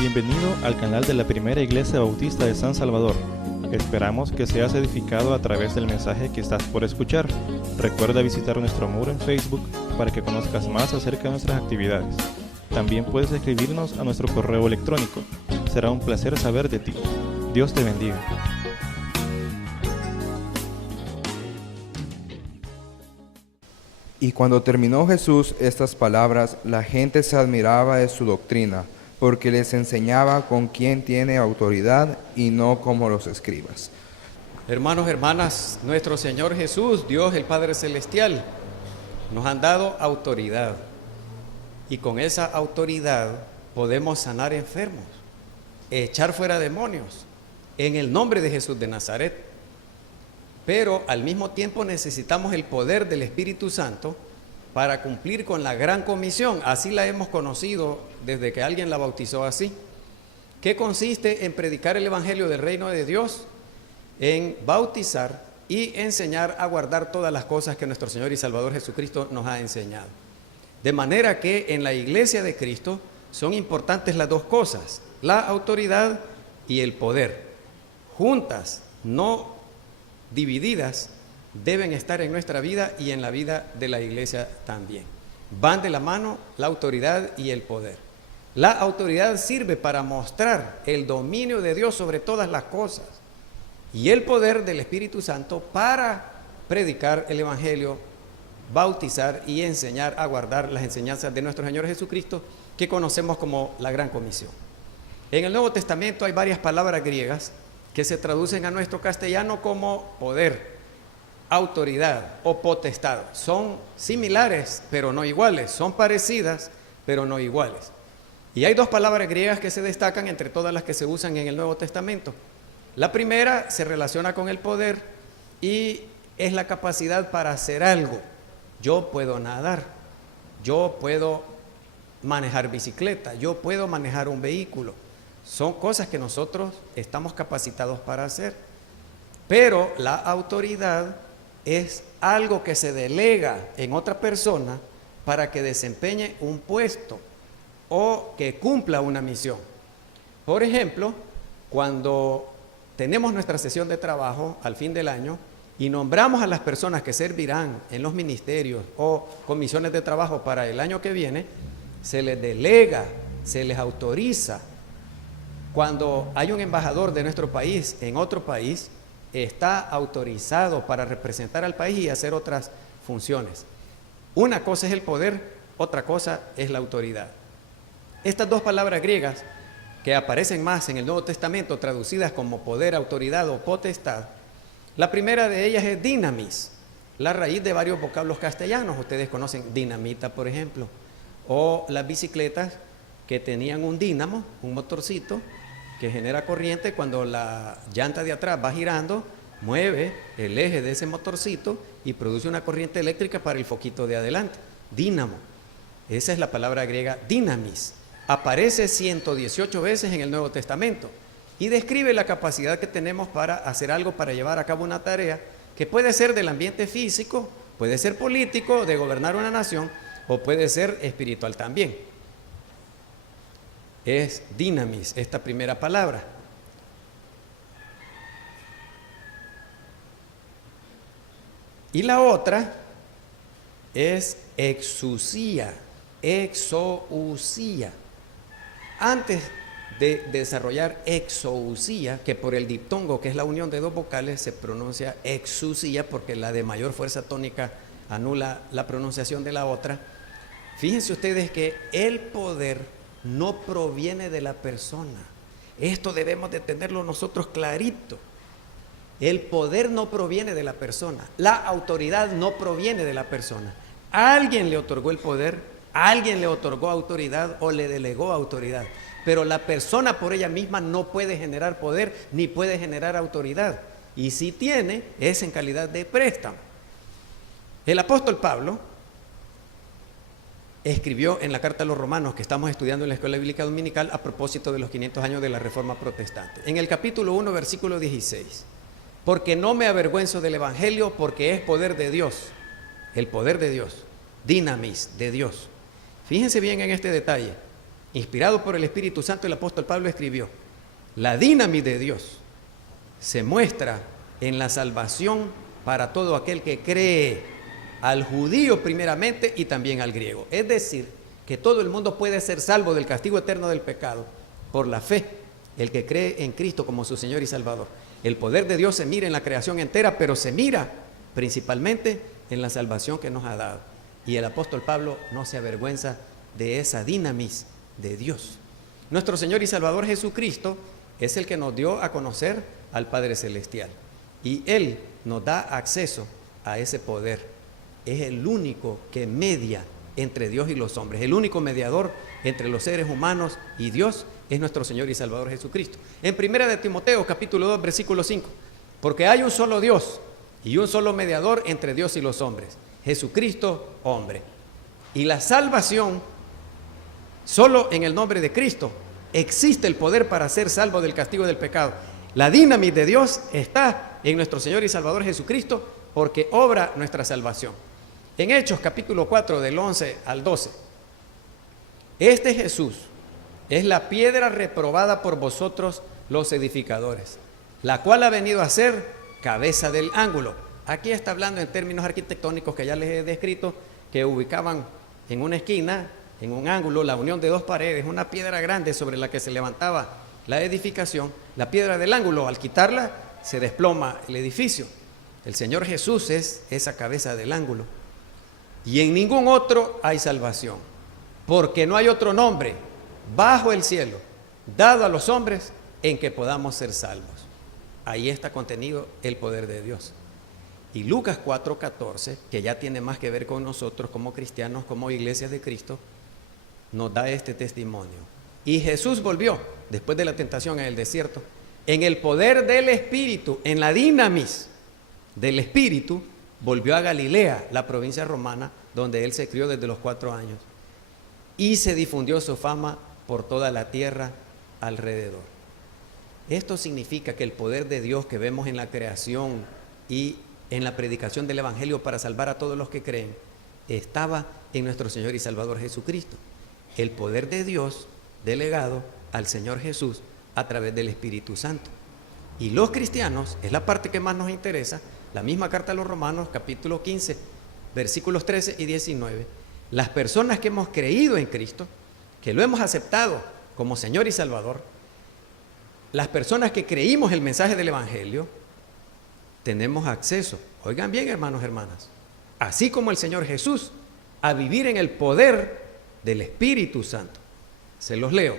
Bienvenido al canal de la Primera Iglesia Bautista de San Salvador. Esperamos que seas edificado a través del mensaje que estás por escuchar. Recuerda visitar nuestro muro en Facebook para que conozcas más acerca de nuestras actividades. También puedes escribirnos a nuestro correo electrónico. Será un placer saber de ti. Dios te bendiga. Y cuando terminó Jesús estas palabras, la gente se admiraba de su doctrina, porque les enseñaba con quién tiene autoridad y no como los escribas. Hermanos, hermanas, nuestro Señor Jesús, Dios el Padre Celestial, nos han dado autoridad. Y con esa autoridad podemos sanar enfermos, echar fuera demonios, en el nombre de Jesús de Nazaret. Pero al mismo tiempo necesitamos el poder del Espíritu Santo para cumplir con la gran comisión. Así la hemos conocido desde que alguien la bautizó así. ¿Qué consiste en predicar el Evangelio del Reino de Dios? En bautizar y enseñar a guardar todas las cosas que nuestro Señor y Salvador Jesucristo nos ha enseñado. De manera que en la Iglesia de Cristo son importantes las dos cosas, la autoridad y el poder. Juntas, no divididas, deben estar en nuestra vida y en la vida de la iglesia también. Van de la mano la autoridad y el poder. La autoridad sirve para mostrar el dominio de Dios sobre todas las cosas y el poder del Espíritu Santo para predicar el Evangelio, bautizar y enseñar a guardar las enseñanzas de nuestro Señor Jesucristo, que conocemos como la Gran Comisión. En el Nuevo Testamento hay varias palabras griegas que se traducen a nuestro castellano como poder, autoridad o potestad. Son similares, pero no iguales. Son parecidas, pero no iguales. Y hay dos palabras griegas que se destacan entre todas las que se usan en el Nuevo Testamento. La primera se relaciona con el poder y es la capacidad para hacer algo. Yo puedo nadar, yo puedo manejar bicicleta, yo puedo manejar un vehículo. Son cosas que nosotros estamos capacitados para hacer. Pero la autoridad es algo que se delega en otra persona para que desempeñe un puesto o que cumpla una misión. Por ejemplo, cuando tenemos nuestra sesión de trabajo al fin del año y nombramos a las personas que servirán en los ministerios o comisiones de trabajo para el año que viene, se les delega, se les autoriza. Cuando hay un embajador de nuestro país en otro país, está autorizado para representar al país y hacer otras funciones. Una cosa es el poder, otra cosa es la autoridad. Estas dos palabras griegas que aparecen más en el Nuevo Testamento, traducidas como poder, autoridad o potestad, la primera de ellas es dinamis, la raíz de varios vocablos castellanos. Ustedes conocen dinamita, por ejemplo, o las bicicletas que tenían un dínamo, un motorcito que genera corriente. Cuando la llanta de atrás va girando, mueve el eje de ese motorcito y produce una corriente eléctrica para el foquito de adelante. Dínamo. Esa es la palabra griega dinamis. Aparece 118 veces en el Nuevo Testamento y describe la capacidad que tenemos para hacer algo, para llevar a cabo una tarea que puede ser del ambiente físico, puede ser político, de gobernar una nación, o puede ser espiritual también. Es dinamis, esta primera palabra. Y la otra es exousia, exousia. Antes de desarrollar exousia, que por el diptongo, que es la unión de dos vocales, se pronuncia exousia porque la de mayor fuerza tónica anula la pronunciación de la otra. Fíjense ustedes que el poder no proviene de la persona. Esto debemos de tenerlo nosotros clarito. El poder no proviene de la persona. La autoridad no proviene de la persona. Alguien le otorgó el poder, alguien le otorgó autoridad o le delegó autoridad. Pero la persona por ella misma no puede generar poder ni puede generar autoridad. Y si tiene, es en calidad de préstamo. El apóstol Pablo escribió en la carta a los Romanos, que estamos estudiando en la Escuela Bíblica Dominical, a propósito de los 500 años de la Reforma Protestante. En el capítulo 1, versículo 16, porque no me avergüenzo del Evangelio, porque es poder de Dios, el poder de Dios, dinamis de Dios. Fíjense bien en este detalle. inspirado por el Espíritu Santo, el apóstol Pablo escribió: la dinamis de Dios se muestra en la salvación para todo aquel que cree, al judío primeramente y también al griego. Es decir, que todo el mundo puede ser salvo del castigo eterno del pecado por la fe, el que cree en Cristo como su Señor y Salvador. El poder de Dios se mira en la creación entera, pero se mira principalmente en la salvación que nos ha dado. Y el apóstol Pablo no se avergüenza de esa dinamis de Dios. Nuestro Señor y Salvador Jesucristo es el que nos dio a conocer al Padre Celestial. Y Él nos da acceso a ese poder. Es el único que media entre Dios y los hombres. El único mediador entre los seres humanos y Dios es nuestro Señor y Salvador Jesucristo. En 1 de Timoteo, capítulo 2, versículo 5. Porque hay un solo Dios y un solo mediador entre Dios y los hombres, Jesucristo, hombre. Y la salvación, solo en el nombre de Cristo existe el poder para ser salvo del castigo del pecado. La dinamis de Dios está en nuestro Señor y Salvador Jesucristo, porque obra nuestra salvación. En Hechos capítulo 4 del 11 al 12, este Jesús es la piedra reprobada por vosotros los edificadores, la cual ha venido a ser cabeza del ángulo. Aquí está hablando en términos arquitectónicos que ya les he descrito, que ubicaban en una esquina, en un ángulo, la unión de dos paredes, una piedra grande sobre la que se levantaba la edificación. La piedra del ángulo, al quitarla, se desploma el edificio. El Señor Jesús es esa cabeza del ángulo. Y en ningún otro hay salvación, porque no hay otro nombre bajo el cielo dado a los hombres en que podamos ser salvos. Ahí está contenido el poder de Dios. Y Lucas 4:14, que ya tiene más que ver con nosotros como cristianos, como iglesias de Cristo, nos da este testimonio. Y Jesús volvió, después de la tentación en el desierto, en el poder del Espíritu, en la dinamis del Espíritu, volvió a Galilea, la provincia romana, donde él se crió desde los 4 años. Y se difundió su fama por toda la tierra alrededor. Esto significa que el poder de Dios que vemos en la creación y en la predicación del Evangelio para salvar a todos los que creen, estaba en nuestro Señor y Salvador Jesucristo. El poder de Dios delegado al Señor Jesús a través del Espíritu Santo. Y los cristianos, es la parte que más nos interesa, la misma carta a los Romanos, capítulo 15, versículos 13 y 19. Las personas que hemos creído en Cristo, que lo hemos aceptado como Señor y Salvador, las personas que creímos el mensaje del Evangelio, tenemos acceso, oigan bien hermanos, hermanas, así como el Señor Jesús, a vivir en el poder del Espíritu Santo. Se los leo.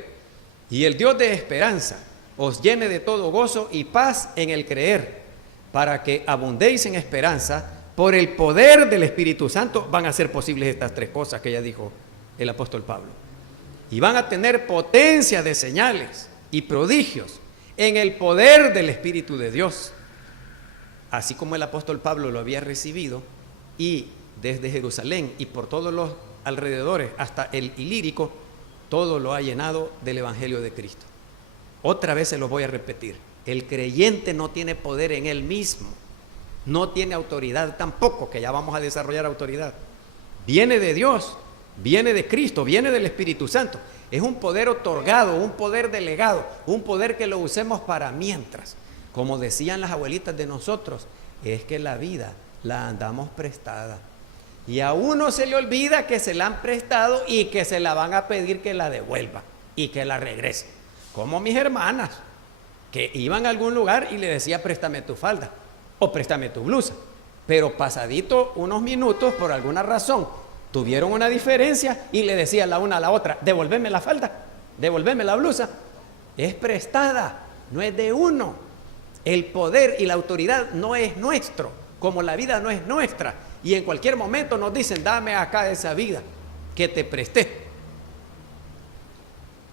Y el Dios de esperanza os llene de todo gozo y paz en el creer, para que abundéis en esperanza por el poder del Espíritu Santo. Van a ser posibles estas 3 cosas que ya dijo el apóstol Pablo. Y van a tener potencia de señales y prodigios en el poder del Espíritu de Dios. Así como el apóstol Pablo lo había recibido, y desde Jerusalén y por todos los alrededores hasta el Ilírico, todo lo ha llenado del Evangelio de Cristo. Otra vez se lo voy a repetir: el creyente no tiene poder en él mismo, no tiene autoridad tampoco, que ya vamos a desarrollar autoridad. Viene de Dios, viene de Cristo, viene del Espíritu Santo. Es un poder otorgado, un poder delegado, un poder que lo usemos para mientras. Como decían las abuelitas de nosotros, es que la vida la andamos prestada. Y a uno se le olvida que se la han prestado y que se la van a pedir que la devuelva y que la regrese. Como mis hermanas, que iban a algún lugar y le decía: préstame tu falda o préstame tu blusa. Pero pasadito unos minutos, por alguna razón, tuvieron una diferencia y le decía la una a la otra: devolveme la falda, devolveme la blusa. Es prestada, no es de uno. El poder y la autoridad no es nuestro, como la vida no es nuestra. Y en cualquier momento nos dicen: dame acá esa vida que te presté.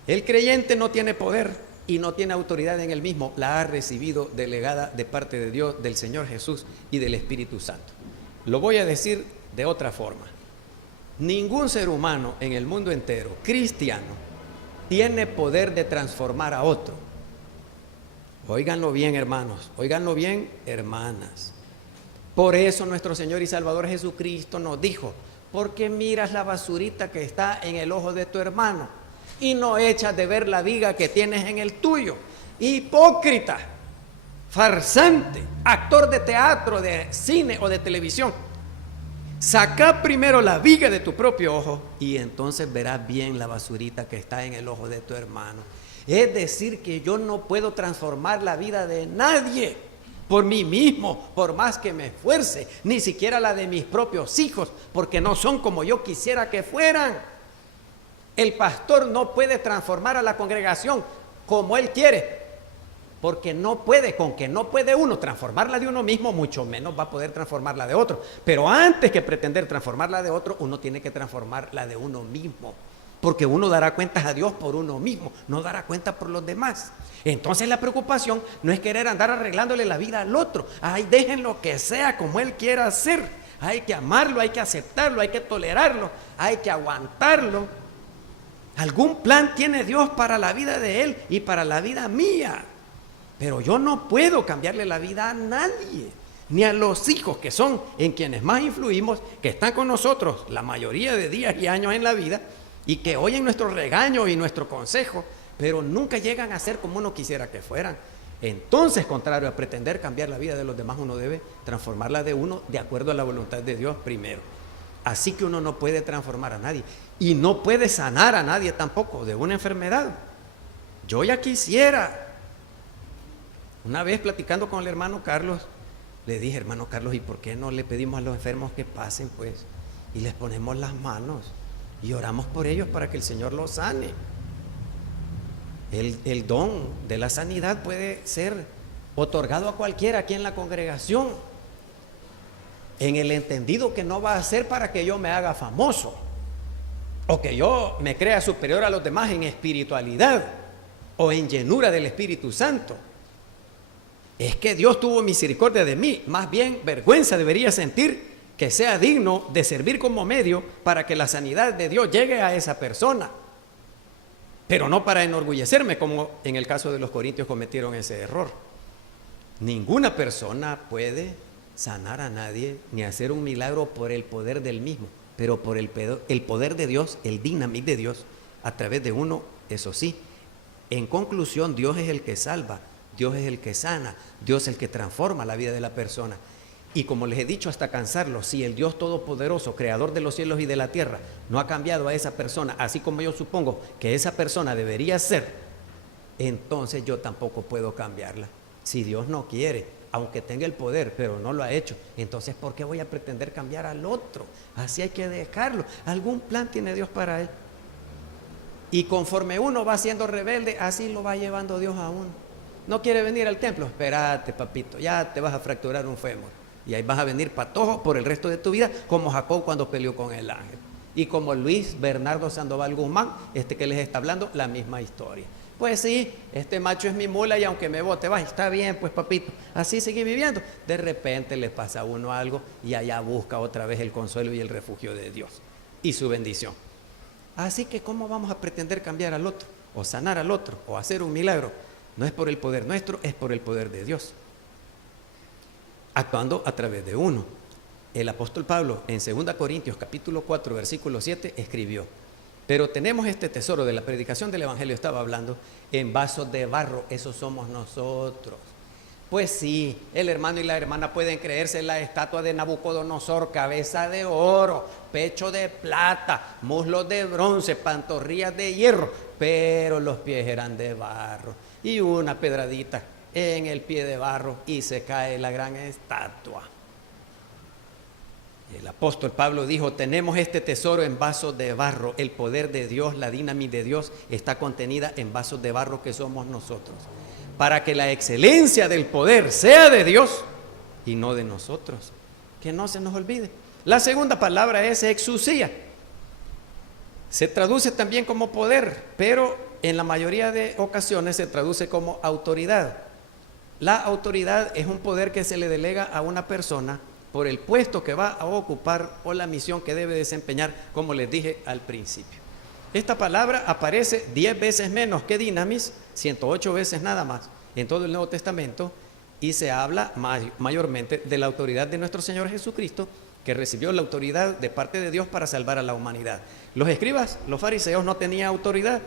El creyente no tiene poder y no tiene autoridad en él mismo, la ha recibido delegada de parte de Dios, del Señor Jesús y del Espíritu Santo. Lo voy a decir de otra forma: ningún ser humano en el mundo entero, cristiano, tiene poder de transformar a otro. Óiganlo bien, hermanos, óiganlo bien, hermanas. Por eso nuestro Señor y Salvador Jesucristo nos dijo: ¿por qué miras la basurita que está en el ojo de tu hermano? y no echas de ver la viga que tienes en el tuyo. Hipócrita, farsante, actor de teatro, de cine o de televisión. Saca primero la viga de tu propio ojo y entonces verás bien la basurita que está en el ojo de tu hermano. Es decir, que yo no puedo transformar la vida de nadie por mí mismo, por más que me esfuerce, ni siquiera la de mis propios hijos, porque no son como yo quisiera que fueran. El pastor no puede transformar a la congregación como él quiere, porque no puede, con que no puede uno transformarla de uno mismo, mucho menos va a poder transformarla de otro. Pero antes que pretender transformarla de otro, uno tiene que transformarla de uno mismo, porque uno dará cuentas a Dios por uno mismo, no dará cuenta por los demás. Entonces la preocupación no es querer andar arreglándole la vida al otro. Ay, déjenlo que sea como él quiera hacer. Hay que amarlo, hay que aceptarlo, hay que tolerarlo, hay que aguantarlo. Algún plan tiene Dios para la vida de él y para la vida mía. Pero yo no puedo cambiarle la vida a nadie, ni a los hijos que son en quienes más influimos, que están con nosotros la mayoría de días y años en la vida y que oyen nuestro regaño y nuestro consejo, pero nunca llegan a ser como uno quisiera que fueran. Entonces, contrario a pretender cambiar la vida de los demás, uno debe transformarla de uno de acuerdo a la voluntad de Dios primero. Así que uno no puede transformar a nadie y no puede sanar a nadie tampoco de una enfermedad. Yo ya quisiera. Una vez platicando con el hermano Carlos, le dije, hermano Carlos, ¿y por qué no le pedimos a los enfermos que pasen, pues? Y les ponemos las manos y oramos por ellos para que el Señor los sane. El don de la sanidad puede ser otorgado a cualquiera aquí en la congregación, en el entendido que no va a ser para que yo me haga famoso o que yo me crea superior a los demás en espiritualidad o en llenura del Espíritu Santo. Es que Dios tuvo misericordia de mí, más bien vergüenza debería sentir que sea digno de servir como medio para que la sanidad de Dios llegue a esa persona, pero no para enorgullecerme, como en el caso de los corintios cometieron ese error. Ninguna persona puede sanar a nadie ni hacer un milagro por el poder del mismo, pero por el poder de Dios, el dinamismo de Dios a través de uno, eso sí. En conclusión, Dios es el que salva, Dios es el que sana, Dios es el que transforma la vida de la persona. Y como les he dicho hasta cansarlo, si el Dios Todopoderoso, Creador de los cielos y de la tierra, no ha cambiado a esa persona, así como yo supongo que esa persona debería ser, entonces yo tampoco puedo cambiarla. Si Dios no quiere, aunque tenga el poder, pero no lo ha hecho, entonces ¿por qué voy a pretender cambiar al otro? Así hay que dejarlo. Algún plan tiene Dios para él. Y conforme uno va siendo rebelde, así lo va llevando Dios a uno. ¿No quiere venir al templo? Espérate, papito, ya te vas a fracturar un fémur. Y ahí vas a venir patojo por el resto de tu vida, como Jacob cuando peleó con el ángel. Y como Luis Bernardo Sandoval Guzmán, que les está hablando, la misma historia. Pues sí, este macho es mi mula y aunque me bote, va, está bien, pues papito, así sigue viviendo. De repente le pasa a uno algo y allá busca otra vez el consuelo y el refugio de Dios y su bendición. Así que ¿cómo vamos a pretender cambiar al otro, o sanar al otro, o hacer un milagro? No es por el poder nuestro, es por el poder de Dios, actuando a través de uno. El apóstol Pablo en 2 Corintios capítulo 4 versículo 7 escribió: pero tenemos este tesoro de la predicación del evangelio, estaba hablando, en vasos de barro, esos somos nosotros. Pues sí, el hermano y la hermana pueden creerse en la estatua de Nabucodonosor, cabeza de oro, pecho de plata, muslos de bronce, pantorrillas de hierro, pero los pies eran de barro y una pedradita en el pie de barro y se cae la gran estatua. El apóstol Pablo dijo: tenemos este tesoro en vasos de barro. El poder de Dios, la dinamita de Dios está contenida en vasos de barro que somos nosotros, para que la excelencia del poder sea de Dios y no de nosotros. Que no se nos olvide. La segunda palabra es exusía. Se traduce también como poder, pero en la mayoría de ocasiones se traduce como autoridad. La autoridad es un poder que se le delega a una persona por el puesto que va a ocupar o la misión que debe desempeñar, como les dije al principio. Esta palabra aparece 10 veces menos que dinamis, 108 veces nada más en todo el Nuevo Testamento, y se habla mayormente de la autoridad de nuestro Señor Jesucristo, que recibió la autoridad de parte de Dios para salvar a la humanidad. Los escribas, los fariseos, no tenían autoridad,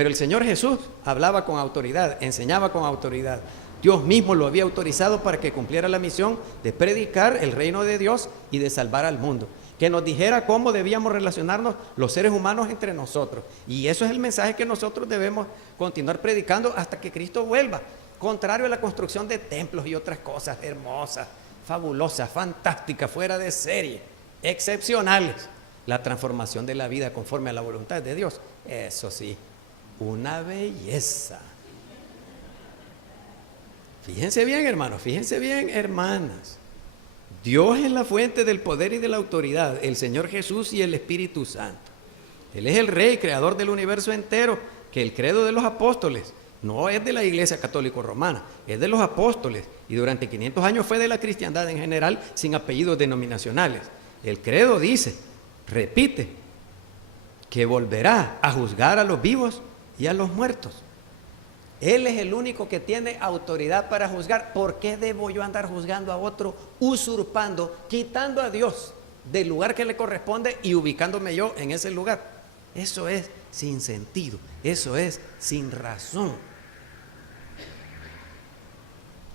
Pero el Señor Jesús hablaba con autoridad, enseñaba con autoridad. Dios mismo lo había autorizado para que cumpliera la misión de predicar el reino de Dios y de salvar al mundo. Que nos dijera cómo debíamos relacionarnos los seres humanos entre nosotros. Y eso es el mensaje que nosotros debemos continuar predicando hasta que Cristo vuelva. Contrario a la construcción de templos y otras cosas hermosas, fabulosas, fantásticas, fuera de serie, excepcionales. La transformación de la vida conforme a la voluntad de Dios, eso sí, una belleza. Fíjense bien, hermanos, fíjense bien, hermanas. Dios es la fuente del poder y de la autoridad, el Señor Jesús y el Espíritu Santo. Él es el Rey, creador del universo entero, que el credo de los apóstoles no es de la Iglesia Católica Romana, es de los apóstoles, y durante 500 años fue de la cristiandad en general, sin apellidos denominacionales. El credo dice, repite, que volverá a juzgar a los vivos y a los muertos. Él es el único que tiene autoridad para juzgar. ¿Por qué debo yo andar juzgando a otro, usurpando, quitando a Dios del lugar que le corresponde y ubicándome yo en ese lugar? Eso es sin sentido, eso es sin razón.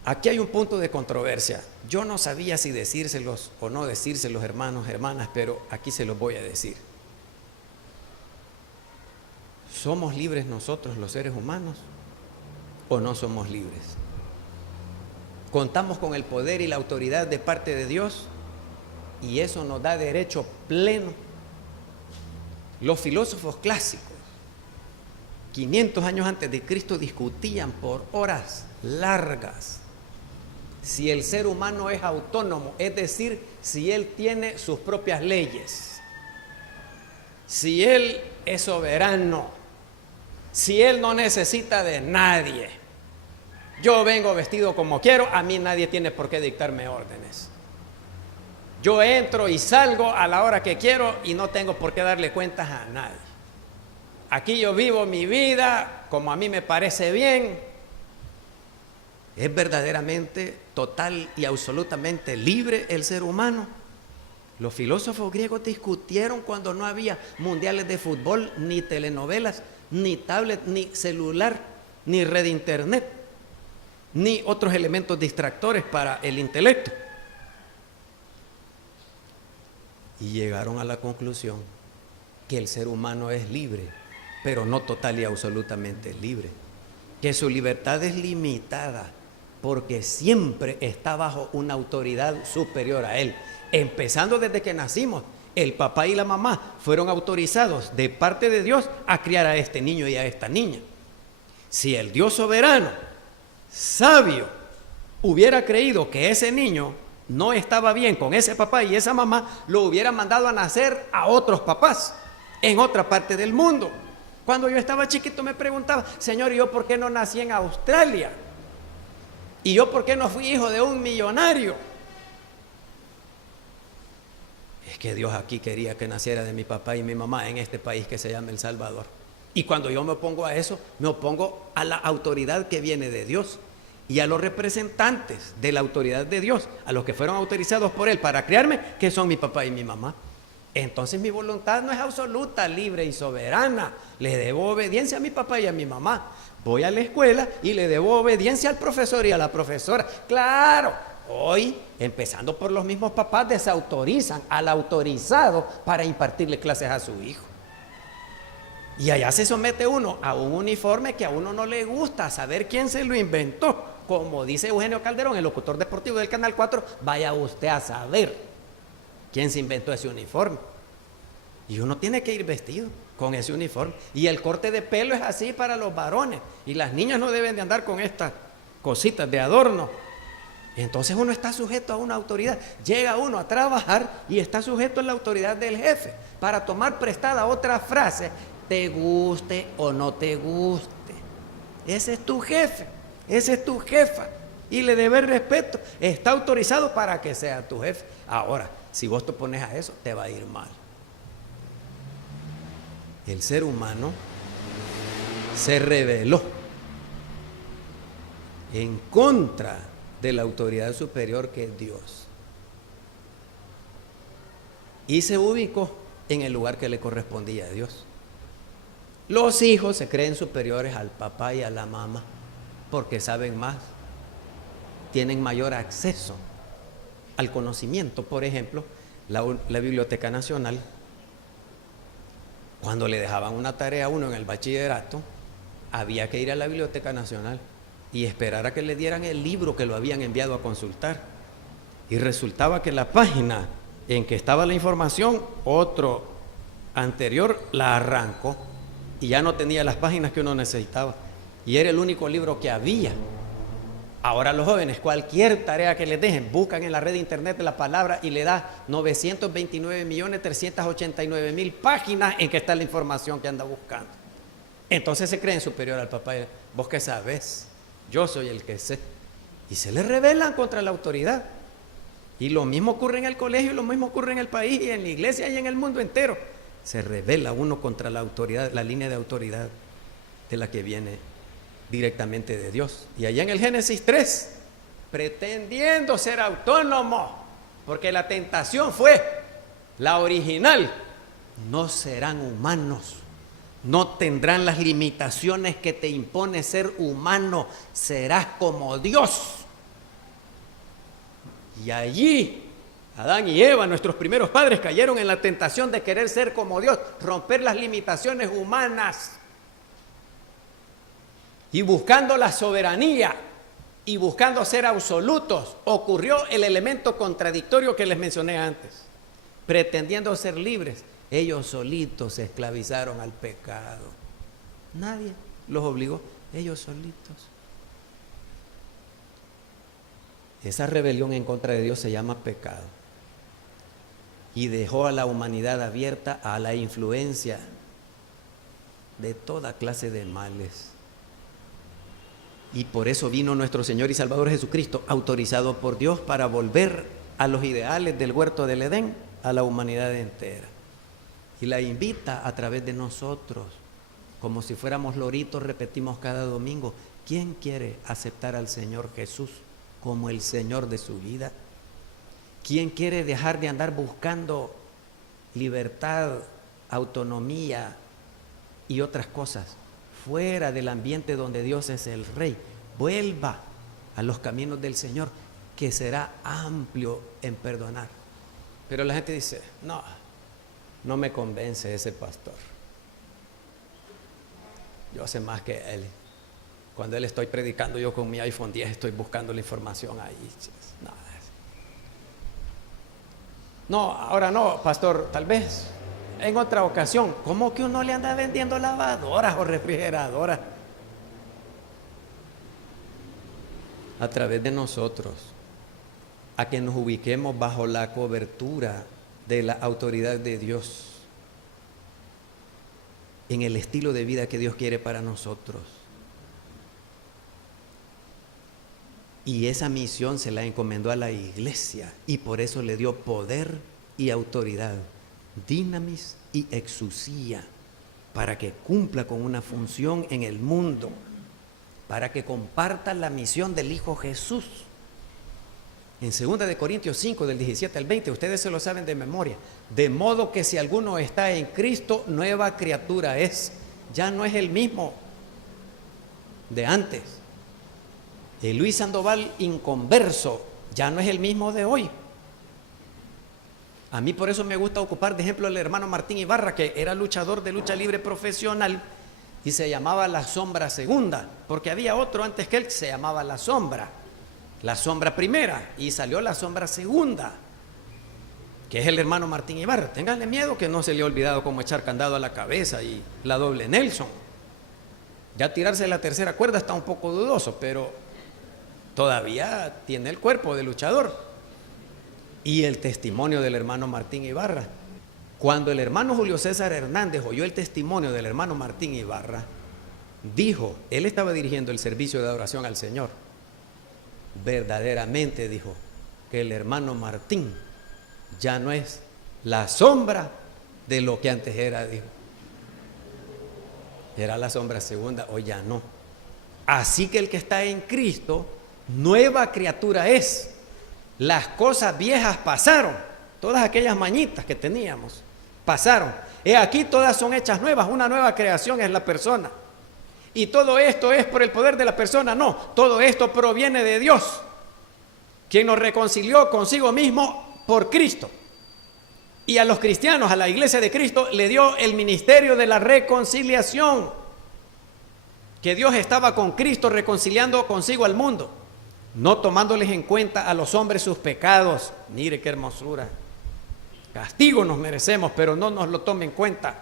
Aquí hay un punto de controversia. Yo no sabía si decírselos o no decírselos, hermanos, hermanas, pero aquí se los voy a decir. ¿Somos libres nosotros los seres humanos o no somos libres? ¿Contamos con el poder y la autoridad de parte de Dios y eso nos da derecho pleno? Los filósofos clásicos, 500 años antes de Cristo, discutían por horas largas si el ser humano es autónomo, es decir, si él tiene sus propias leyes, si él es soberano, si él no necesita de nadie. Yo vengo vestido como quiero, a mí nadie tiene por qué dictarme órdenes. Yo entro y salgo a la hora que quiero y no tengo por qué darle cuentas a nadie. Aquí yo vivo mi vida como a mí me parece bien. ¿Es verdaderamente total y absolutamente libre el ser humano? Los filósofos griegos discutieron cuando no había mundiales de fútbol, ni telenovelas, ni tablet, ni celular, ni red de internet, ni otros elementos distractores para el intelecto. Y llegaron a la conclusión que el ser humano es libre, pero no total y absolutamente libre. Que su libertad es limitada, porque siempre está bajo una autoridad superior a él. Empezando desde que nacimos, el papá y la mamá fueron autorizados de parte de Dios a criar a este niño y a esta niña. Si el Dios soberano, sabio, hubiera creído que ese niño no estaba bien con ese papá y esa mamá, lo hubiera mandado a nacer a otros papás en otra parte del mundo. Cuando yo estaba chiquito me preguntaba, Señor, ¿y yo por qué no nací en Australia? ¿Y yo por qué no fui hijo de un millonario? Es que Dios aquí quería que naciera de mi papá y mi mamá en este país que se llama El Salvador. Y cuando yo me opongo a eso, me opongo a la autoridad que viene de Dios y a los representantes de la autoridad de Dios, a los que fueron autorizados por Él para criarme, que son mi papá y mi mamá. Entonces mi voluntad no es absoluta, libre y soberana. Le debo obediencia a mi papá y a mi mamá. Voy a la escuela y le debo obediencia al profesor y a la profesora. Claro, hoy, empezando por los mismos papás, desautorizan al autorizado para impartirle clases a su hijo. Y allá se somete uno a un uniforme que a uno no le gusta, saber quién se lo inventó. Como dice Eugenio Calderón, el locutor deportivo del Canal 4, vaya usted a saber quién se inventó ese uniforme. Y uno tiene que ir vestido con ese uniforme. Y el corte de pelo es así para los varones. Y las niñas no deben de andar con estas cositas de adorno. Entonces uno está sujeto a una autoridad. Llega uno a trabajar y está sujeto a la autoridad del jefe. Para tomar prestada otra frase, te guste o no te guste. Ese es tu jefe, esa es tu jefa. Y le debes respeto. Está autorizado para que sea tu jefe. Ahora, si vos te opones a eso, te va a ir mal. El ser humano se rebeló en contra de la autoridad superior que es Dios y se ubicó en el lugar que le correspondía a Dios. Los hijos se creen superiores al papá y a la mamá porque saben más, tienen mayor acceso al conocimiento. Por ejemplo, la Biblioteca Nacional, cuando le dejaban una tarea a uno en el bachillerato, había que ir a la Biblioteca Nacional y esperar a que le dieran el libro que lo habían enviado a consultar. Y resultaba que la página en que estaba la información, otro anterior la arrancó y ya no tenía las páginas que uno necesitaba. Y era el único libro que había. Ahora los jóvenes, cualquier tarea que les dejen, buscan en la red de internet la palabra y le da 929.389.000 páginas en que está la información que anda buscando. Entonces se creen superior al papá. ¿Vos qué sabes? Yo soy el que sé. Y se les rebelan contra la autoridad. Y lo mismo ocurre en el colegio, y lo mismo ocurre en el país, y en la iglesia, y en el mundo entero. Se rebela uno contra la autoridad, la línea de autoridad de la que viene directamente de Dios. Y allá en el Génesis 3, pretendiendo ser autónomo, porque la tentación fue la original, no serán humanos, no tendrán las limitaciones que te impone ser humano, serás como Dios. Y allí Adán y Eva, nuestros primeros padres, cayeron en la tentación de querer ser como Dios, romper las limitaciones humanas. Y buscando la soberanía y buscando ser absolutos, ocurrió el elemento contradictorio que les mencioné antes. Pretendiendo ser libres, ellos solitos se esclavizaron al pecado. Nadie los obligó, ellos solitos. Esa rebelión en contra de Dios se llama pecado. Y dejó a la humanidad abierta a la influencia de toda clase de males. Y por eso vino nuestro Señor y Salvador Jesucristo, autorizado por Dios para volver a los ideales del huerto del Edén, a la humanidad entera. Y la invita a través de nosotros, como si fuéramos loritos, repetimos cada domingo: ¿quién quiere aceptar al Señor Jesús como el Señor de su vida? ¿Quién quiere dejar de andar buscando libertad, autonomía y otras cosas fuera del ambiente donde Dios es el Rey? Vuelva a los caminos del Señor, que será amplio en perdonar. Pero la gente dice: no me convence ese pastor. Yo sé más que él. Cuando él estoy predicando, yo con mi iPhone 10 estoy buscando la información ahí. No, ahora no, pastor, tal vez en otra ocasión. ¿Cómo que uno le anda vendiendo lavadoras o refrigeradoras? A través de nosotros, a que nos ubiquemos bajo la cobertura de la autoridad de Dios, en el estilo de vida que Dios quiere para nosotros. Y esa misión se la encomendó a la iglesia, y por eso le dio poder y autoridad, dinamis y exusía, para que cumpla con una función en el mundo, para que comparta la misión del Hijo Jesús. En 2 de Corintios 5, del 17 al 20, ustedes se lo saben de memoria: de modo que si alguno está en Cristo, nueva criatura es. Ya no es el mismo de antes. El Luis Sandoval inconverso ya no es el mismo de hoy. A mí por eso me gusta ocupar de ejemplo al hermano Martín Ibarra, que era luchador de lucha libre profesional y se llamaba La Sombra Segunda, porque había otro antes que él que se llamaba La Sombra Primera, y salió La Sombra Segunda, que es el hermano Martín Ibarra. Ténganle miedo que no se le ha olvidado cómo echar candado a la cabeza y la doble Nelson. Ya tirarse la tercera cuerda está un poco dudoso, pero todavía tiene el cuerpo de luchador. Y el testimonio del hermano Martín Ibarra. Cuando el hermano Julio César Hernández oyó el testimonio del hermano Martín Ibarra, dijo, él estaba dirigiendo el servicio de adoración al Señor, verdaderamente dijo que el hermano Martín ya no es la sombra de lo que antes era, dijo. Era la sombra segunda, hoy ya no. Así que el que está en Cristo, nueva criatura es. Las cosas viejas pasaron, todas aquellas mañitas que teníamos pasaron. He aquí todas son hechas nuevas, una nueva creación es la persona. Y todo esto es por el poder de la persona, no, todo esto proviene de Dios, quien nos reconcilió consigo mismo por Cristo. Y a los cristianos, a la iglesia de Cristo, le dio el ministerio de la reconciliación, que Dios estaba con Cristo reconciliando consigo al mundo, no tomándoles en cuenta a los hombres sus pecados. Mire qué hermosura. Castigo nos merecemos, pero no nos lo tome en cuenta.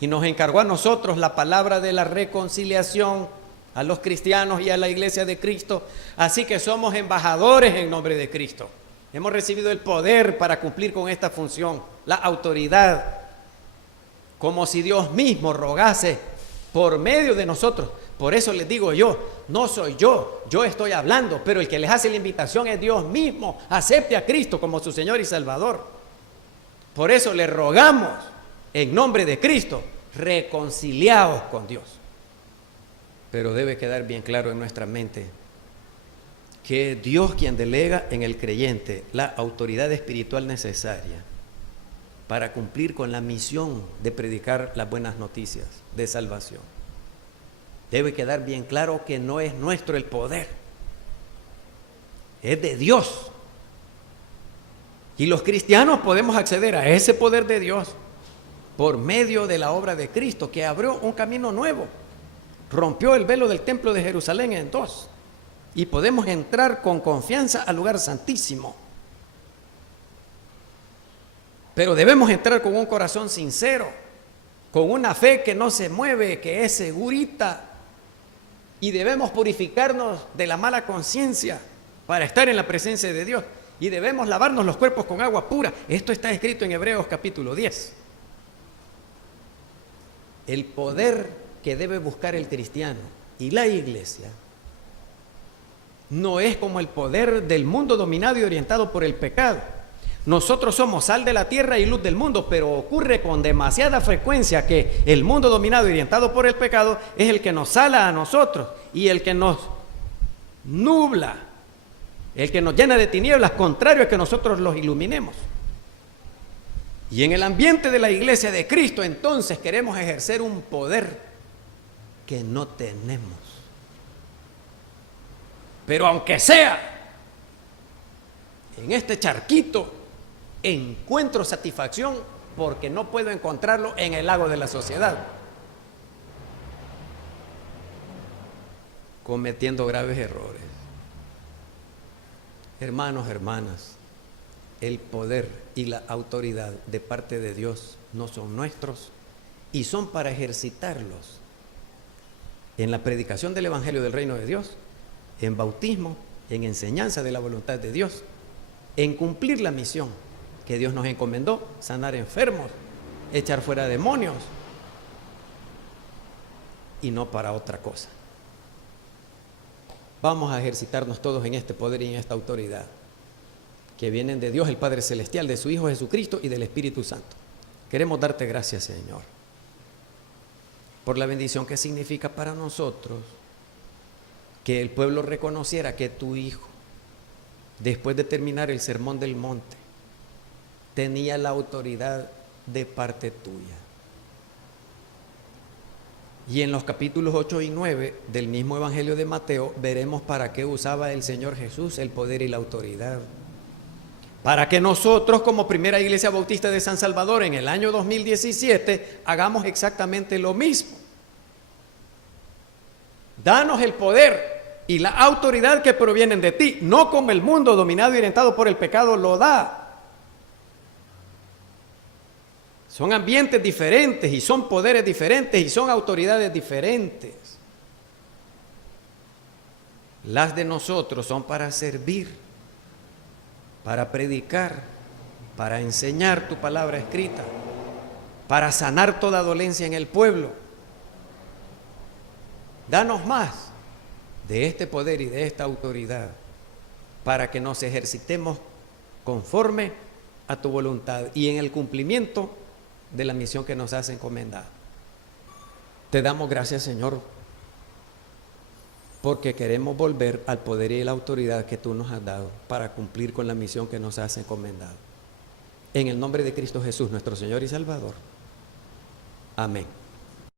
Y nos encargó a nosotros la palabra de la reconciliación, a los cristianos y a la iglesia de Cristo. Así que somos embajadores en nombre de Cristo. Hemos recibido el poder para cumplir con esta función, la autoridad, como si Dios mismo rogase por medio de nosotros. Por eso les digo yo, no soy yo estoy hablando, pero el que les hace la invitación es Dios mismo. Acepte a Cristo como su Señor y Salvador. Por eso le rogamos en nombre de Cristo, reconciliados con Dios. Pero debe quedar bien claro en nuestra mente que es Dios quien delega en el creyente la autoridad espiritual necesaria para cumplir con la misión de predicar las buenas noticias de salvación. Debe quedar bien claro que no es nuestro el poder, es de Dios. Y los cristianos podemos acceder a ese poder de Dios por medio de la obra de Cristo, que abrió un camino nuevo, rompió el velo del templo de Jerusalén en dos, y podemos entrar con confianza al lugar santísimo. Pero debemos entrar con un corazón sincero, con una fe que no se mueve, que es segurita, y debemos purificarnos de la mala conciencia para estar en la presencia de Dios, y debemos lavarnos los cuerpos con agua pura. Esto está escrito en Hebreos capítulo 10. El poder que debe buscar el cristiano y la iglesia no es como el poder del mundo dominado y orientado por el pecado. Nosotros somos sal de la tierra y luz del mundo, pero ocurre con demasiada frecuencia que el mundo dominado y orientado por el pecado es el que nos sala a nosotros y el que nos nubla, el que nos llena de tinieblas, contrario a que nosotros los iluminemos. Y en el ambiente de la iglesia de Cristo, entonces queremos ejercer un poder que no tenemos. Pero aunque sea en este charquito, encuentro satisfacción porque no puedo encontrarlo en el lago de la sociedad, cometiendo graves errores. Hermanos, hermanas, el poder y la autoridad de parte de Dios no son nuestros y son para ejercitarlos en la predicación del Evangelio del Reino de Dios, en bautismo, en enseñanza de la voluntad de Dios, en cumplir la misión que Dios nos encomendó: sanar enfermos, echar fuera demonios, y no para otra cosa. Vamos a ejercitarnos todos en este poder y en esta autoridad que vienen de Dios el Padre Celestial, de su Hijo Jesucristo y del Espíritu Santo. Queremos darte gracias, Señor, por la bendición que significa para nosotros que el pueblo reconociera que tu Hijo, después de terminar el Sermón del Monte, tenía la autoridad de parte tuya. Y en los capítulos 8 y 9 del mismo Evangelio de Mateo veremos para qué usaba el Señor Jesús el poder y la autoridad. Para que nosotros, como Primera Iglesia Bautista de San Salvador en el año 2017, hagamos exactamente lo mismo. Danos el poder y la autoridad que provienen de ti, no como el mundo dominado y orientado por el pecado lo da. Son ambientes diferentes y son poderes diferentes y son autoridades diferentes. Las de nosotros son para servir, para predicar, para enseñar tu palabra escrita, para sanar toda dolencia en el pueblo. Danos más de este poder y de esta autoridad para que nos ejercitemos conforme a tu voluntad y en el cumplimiento de la misión que nos has encomendado. Te damos gracias, Señor, porque queremos volver al poder y la autoridad que tú nos has dado para cumplir con la misión que nos has encomendado. En el nombre de Cristo Jesús, nuestro Señor y Salvador. Amén.